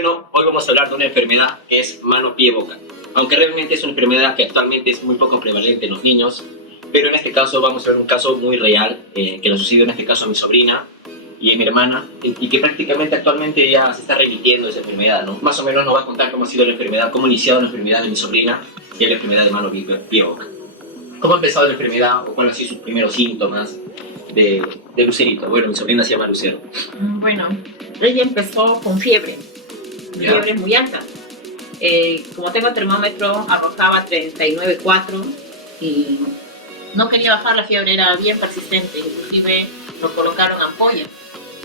Bueno, hoy vamos a hablar de una enfermedad que es mano, pie, boca. Aunque realmente es una enfermedad que actualmente es muy poco prevalente en los niños, pero en este caso vamos a ver un caso muy real que le sucedió en este caso a mi sobrina y a mi hermana, y que prácticamente actualmente ya se está remitiendo esa enfermedad, ¿no? Más o menos nos va a contar cómo ha sido la enfermedad, cómo ha iniciado la enfermedad de mi sobrina y la enfermedad de mano, pie, boca. ¿Cómo ha empezado la enfermedad o cuáles han sido sus primeros síntomas de Lucerito? Bueno, mi sobrina se llama Lucero. Bueno, ella empezó con fiebre muy alta. Como tengo termómetro, arrojaba 39,4 y no quería bajar la fiebre, era bien persistente, inclusive lo colocaron ampolla.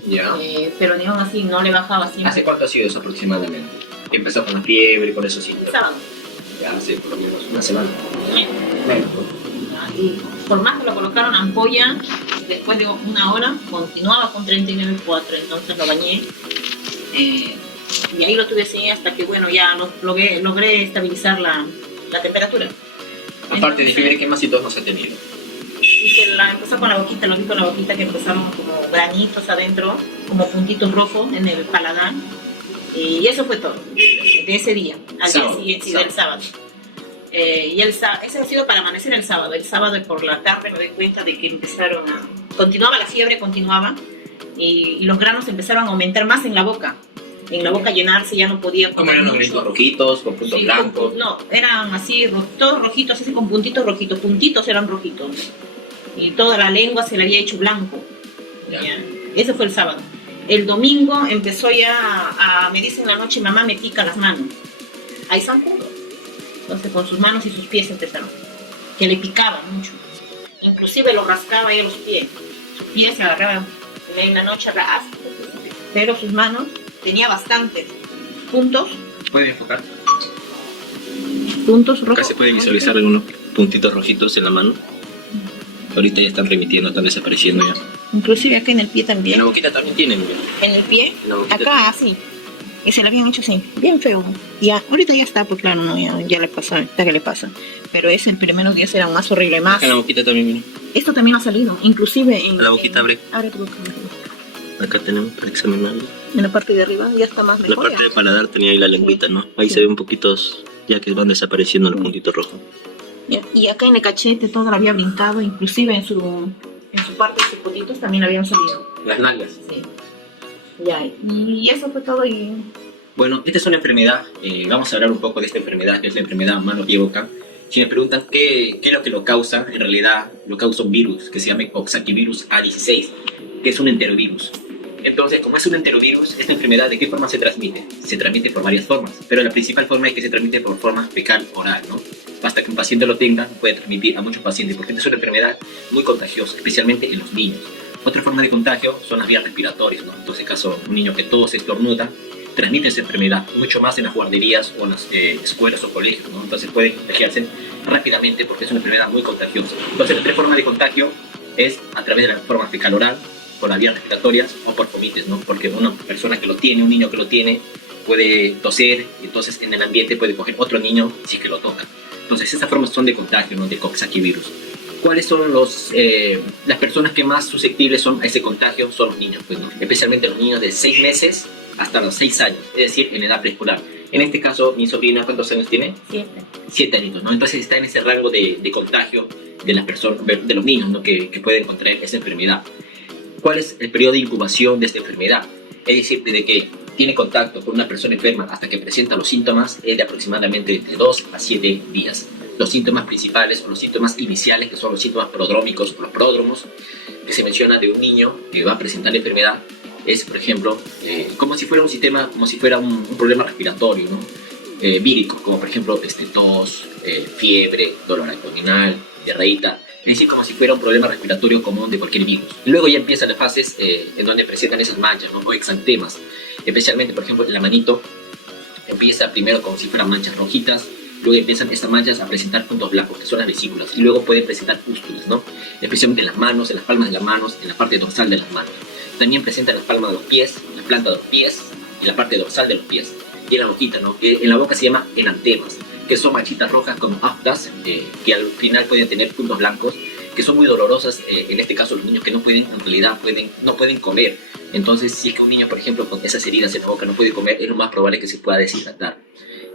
Ya. Pero ni aún así no le bajaba siempre. ¿Hace cuánto ha sido eso aproximadamente? Empezó con la fiebre, con esos El síntomas. sábado. Ya hace por lo menos una semana. Menos. Y por más que lo colocaron ampolla, después de una hora continuaba con 39,4, entonces lo bañé. Y ahí lo tuve así hasta que, bueno, ya logré estabilizar la temperatura. Aparte de fiebre, ¿qué más síntomas ha tenido? Y que empezó con la boquita, lo vi con la boquita que empezaron como granitos adentro, como puntitos rojos en el paladar. Y eso fue todo, de ese día, al día siguiente, del sábado. Ese ha sido para amanecer el sábado. El sábado por la tarde me doy cuenta de que continuaba la fiebre, y los granos empezaron a aumentar más en la boca. En la boca llenarse, ya no podía comer. ¿Cómo eran los granitos rojitos, con puntos blancos? No, eran así, todos rojitos, así con puntitos rojitos. Puntitos eran rojitos. Y toda la lengua se le había hecho blanco. Ya. Ese fue el sábado. El domingo empezó ya me dice en la noche, mamá me pica las manos. Hay zancudo. Entonces con sus manos y sus pies empezaron. Que le picaban mucho. Inclusive lo rascaba ahí los pies. Sus pies se agarraban en la noche, pero sus manos tenía bastantes puntos. ¿Pueden enfocar? Puntos rojos. Acá se pueden visualizar algunos puntitos rojitos en la mano. Ahorita ya están remitiendo, están desapareciendo ya. Inclusive acá en el pie también. En la boquita también tienen, ya. En el pie, En la boquita acá también. así. Y se le habían hecho así, bien feo. Ya, ahorita ya está, pues claro, no, ya le pasa, ahorita que le pasa. Pero ese, en primeros días era más horrible, más. Acá en la boquita también, mira. Esto también ha salido, inclusive en... La boquita abre. Abre tu boca. Acá tenemos para examinarlo. En la parte de arriba ya está más La mejor. parte del paladar tenía ahí la lengüita, ¿no? Ahí Sí. se ven poquitos, ya que van desapareciendo los puntitos rojos. Ya. Y acá en el cachete todo lo había brincado, inclusive en su parte de sus potitos también habían salido. Las nalgas. Sí. Ya, y eso fue todo y... Bueno, esta es una enfermedad, vamos a hablar un poco de esta enfermedad, que es la enfermedad mano, pie, boca. Si me preguntan qué es lo que lo causa, en realidad lo causa un virus que se llama Coxsackie-virus A16, que es un enterovirus. Entonces, como es un enterovirus, esta enfermedad, ¿de qué forma se transmite? Se transmite por varias formas, pero la principal forma es que se transmite por forma fecal-oral, ¿no? Basta que un paciente lo tenga, puede transmitir a muchos pacientes, porque esta es una enfermedad muy contagiosa, especialmente en los niños. Otra forma de contagio son las vías respiratorias, ¿no? Entonces, en caso un niño que tose, estornuda, transmite esa enfermedad, mucho más en las guarderías o en las escuelas o colegios, ¿no? Entonces pueden contagiarse rápidamente porque es una enfermedad muy contagiosa. Entonces, las tres formas de contagio es a través de la forma fecal-oral, por las vías respiratorias o por fomites, ¿no? Porque una persona que lo tiene, un niño que lo tiene, puede toser y entonces en el ambiente puede coger otro niño si que lo toca. Entonces, esas formas son de contagio, ¿no? De Coxsackie-virus. ¿Cuáles son las personas que más susceptibles son a ese contagio? Son los niños, pues, ¿no? Especialmente los niños de 6 meses hasta los 6 años, es decir, en edad preescolar. En este caso, mi sobrina, ¿cuántos años tiene? 7 añitos, ¿no? Entonces está en ese rango de contagio de las personas, de los niños, ¿no? que pueden contraer esa enfermedad. ¿Cuál es el periodo de incubación de esta enfermedad? Es decir, desde que tiene contacto con una persona enferma hasta que presenta los síntomas es de aproximadamente de 2 a 7 días. Los síntomas principales o los síntomas iniciales, que son los síntomas prodrómicos o los pródromos, que se menciona de un niño que va a presentar la enfermedad, es, por ejemplo, como si fuera un sistema, como si fuera un problema respiratorio, ¿no? Vírico, como por ejemplo tos, fiebre, dolor abdominal, diarreíta, es decir, como si fuera un problema respiratorio común de cualquier virus. Luego ya empiezan las fases en donde presentan esas manchas, ¿no? O exantemas, especialmente, por ejemplo, en la manito, empieza primero como si fueran manchas rojitas, luego empiezan estas manchas a presentar puntos blancos, que son las vesículas, y luego pueden presentar pústulas, ¿no? Especialmente en las manos, en las palmas de las manos, en la parte dorsal de las manos. También presentan las palmas de los pies, la planta de los pies y la parte dorsal de los pies. Y en la boquita, ¿no? Que en la boca se llama enantemas, que son manchitas rojas como aftas, que al final pueden tener puntos blancos, que son muy dolorosas, en este caso los niños que no pueden, en realidad no pueden comer, Entonces, si es que un niño, por ejemplo, con esas heridas en la boca no puede comer, es lo más probable que se pueda deshidratar.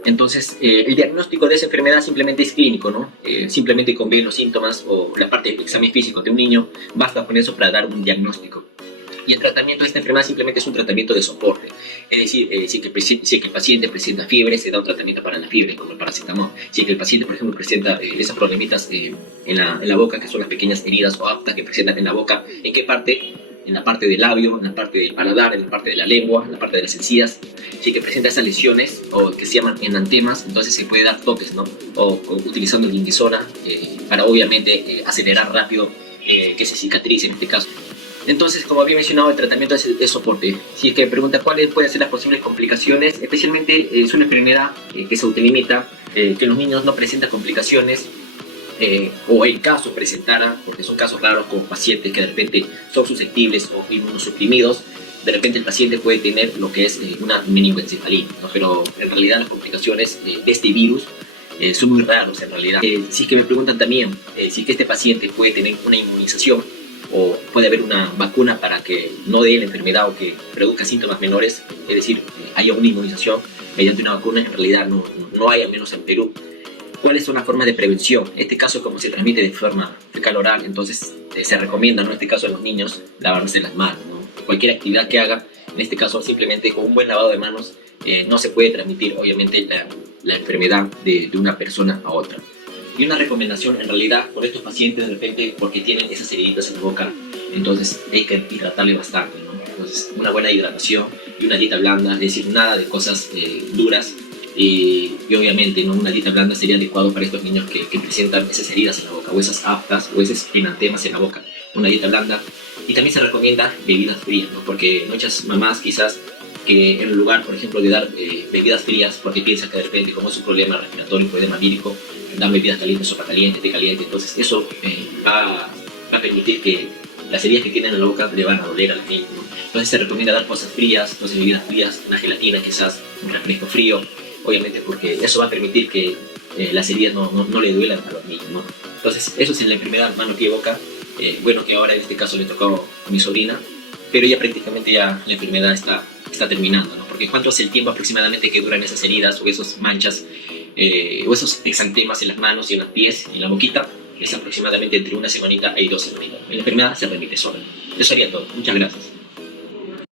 Entonces, el diagnóstico de esa enfermedad simplemente es clínico, ¿no? Simplemente con ver los síntomas o la parte del examen físico de un niño, basta con eso para dar un diagnóstico. Y el tratamiento de esta enfermedad simplemente es un tratamiento de soporte. Es decir, si que el paciente presenta fiebre, se da un tratamiento para la fiebre, como el paracetamol. Si que el paciente, por ejemplo, presenta esos problemitas en la boca, que son las pequeñas heridas o aftas que presentan en la boca, ¿en qué parte? En la parte del labio, en la parte del paladar, en la parte de la lengua, en la parte de las encías. Si que presenta esas lesiones, o que se llaman enantemas, entonces se puede dar toques, ¿no? O utilizando linguisona para obviamente acelerar rápido que se cicatrice en este caso. Entonces, como había mencionado, el tratamiento es soporte. Si es que pregunta cuáles pueden ser las posibles complicaciones, especialmente es una enfermedad que se autolimita, que los niños no presentan complicaciones, o en caso presentara, porque son casos raros como pacientes que de repente son susceptibles o inmunosuprimidos, de repente el paciente puede tener lo que es una meningoencefalina, ¿no? Pero en realidad las complicaciones de este virus son muy raros en realidad. Si es que me preguntan también si es que este paciente puede tener una inmunización, o puede haber una vacuna para que no dé la enfermedad o que produzca síntomas menores, es decir, haya una inmunización mediante una vacuna, en realidad no hay, al menos en Perú. ¿Cuáles son las formas de prevención? En este caso, como se transmite de forma fecal oral, entonces se recomienda, ¿no? En este caso a los niños, lavarse las manos, ¿no? Cualquier actividad que haga, en este caso simplemente con un buen lavado de manos, no se puede transmitir obviamente la enfermedad de una persona a otra. Y una recomendación en realidad por estos pacientes de repente porque tienen esas heriditas en la boca, entonces hay que hidratarle bastante, ¿no? Entonces una buena hidratación y una dieta blanda, es decir, nada de cosas duras, y obviamente, ¿no? Una dieta blanda sería adecuado para estos niños que presentan esas heridas en la boca o esas aftas o esos enantemas en la boca. Una dieta blanda, y también se recomienda bebidas frías, ¿no? Porque muchas mamás quizás que en lugar, por ejemplo, de dar bebidas frías porque piensan que de repente como es un problema respiratorio, un problema vírico, dan bebidas calientes, sopa caliente, té caliente, entonces eso va a permitir que las heridas que tienen en la boca le van a doler al niño, ¿no? Entonces se recomienda dar cosas frías, entonces bebidas frías, una gelatina quizás, un refresco frío, obviamente porque eso va a permitir que las heridas no le duelan a los niños, ¿no? Entonces eso es en la enfermedad mano, pie, boca. Bueno, que ahora en este caso le tocó a mi sobrina, pero ya prácticamente ya la enfermedad está terminando, ¿no? Porque ¿cuánto es el tiempo aproximadamente que duran esas heridas o esas manchas o esos exantemas en las manos y en los pies y en la boquita? Es aproximadamente entre una semanita y 2 semanitas. La enfermedad se remite sola. Eso sería todo. Muchas gracias.